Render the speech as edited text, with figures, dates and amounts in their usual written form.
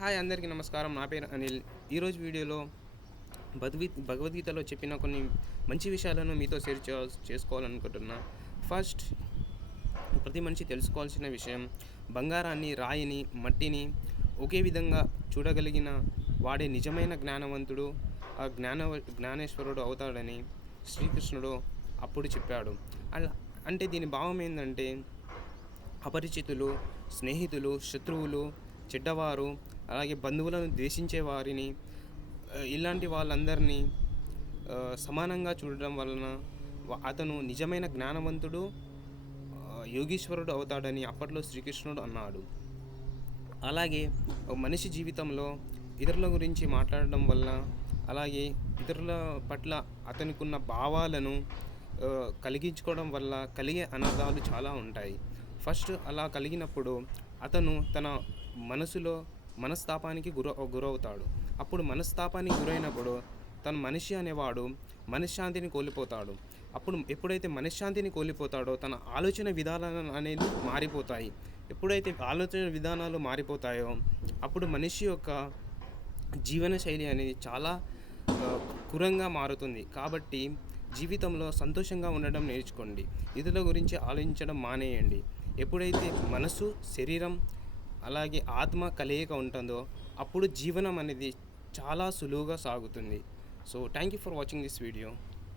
Hi అందరికీ నమస్కారం. నా పేరు అనిల్. ఈరోజు వీడియోలో భగవద్గీతలో చెప్పిన కొన్ని మంచి విషయాలను మీతో షేర్ చేసుకోవాలనుకుంటున్నా. ఫస్ట్, ప్రతి మనిషి తెలుసుకోవాల్సిన విషయం, బంగారాన్ని, రాయిని, మట్టిని ఒకే విధంగా చూడగలిగిన వాడే నిజమైన జ్ఞానవంతుడు, ఆ జ్ఞానేశ్వరుడు అవుతాడని శ్రీకృష్ణుడు అప్పుడు చెప్పాడు. అలా అంటే దీని భావం ఏంటంటే, అపరిచితులు, స్నేహితులు, శత్రువులు, చెడ్డవారు, అలాగే బంధువులను ద్వేషించే వారిని, ఇలాంటి వాళ్ళందరినీ సమానంగా చూడడం వలన అతను నిజమైన జ్ఞానవంతుడు, యోగీశ్వరుడు అవుతాడని అప్పట్లో శ్రీకృష్ణుడు అన్నాడు. అలాగే మనిషి జీవితంలో ఇతరుల గురించి మాట్లాడడం వల్ల, అలాగే ఇతరుల పట్ల అతనికున్న భావాలను కలిగించుకోవడం వల్ల కలిగే అనర్థాలు చాలా ఉంటాయి. ఫస్ట్ అలా కలిగినప్పుడు అతను తన మనస్తాపానికి గురవుతాడు. అప్పుడు మనస్తాపానికి గురైనప్పుడు తన మనిషి అనేవాడు మనశ్శాంతిని కోల్పోతాడు. ఎప్పుడైతే మనశ్శాంతిని కోల్పోతాడో తన ఆలోచన విధానాలు అనేది మారిపోతాయి. ఎప్పుడైతే ఆలోచన విధానాలు మారిపోతాయో అప్పుడు మనిషి యొక్క జీవనశైలి అనేది చాలా కురంగా మారుతుంది. కాబట్టి జీవితంలో సంతోషంగా ఉండడం నేర్చుకోండి. ఇతరుల గురించి ఆలోచించడం మానేయండి. ఎప్పుడైతే మనసు, శరీరం, అలాగే ఆత్మ కలయిక ఉంటుందో అప్పుడు జీవనం అనేది చాలా సులువుగా సాగుతుంది. So thank you for watching this video.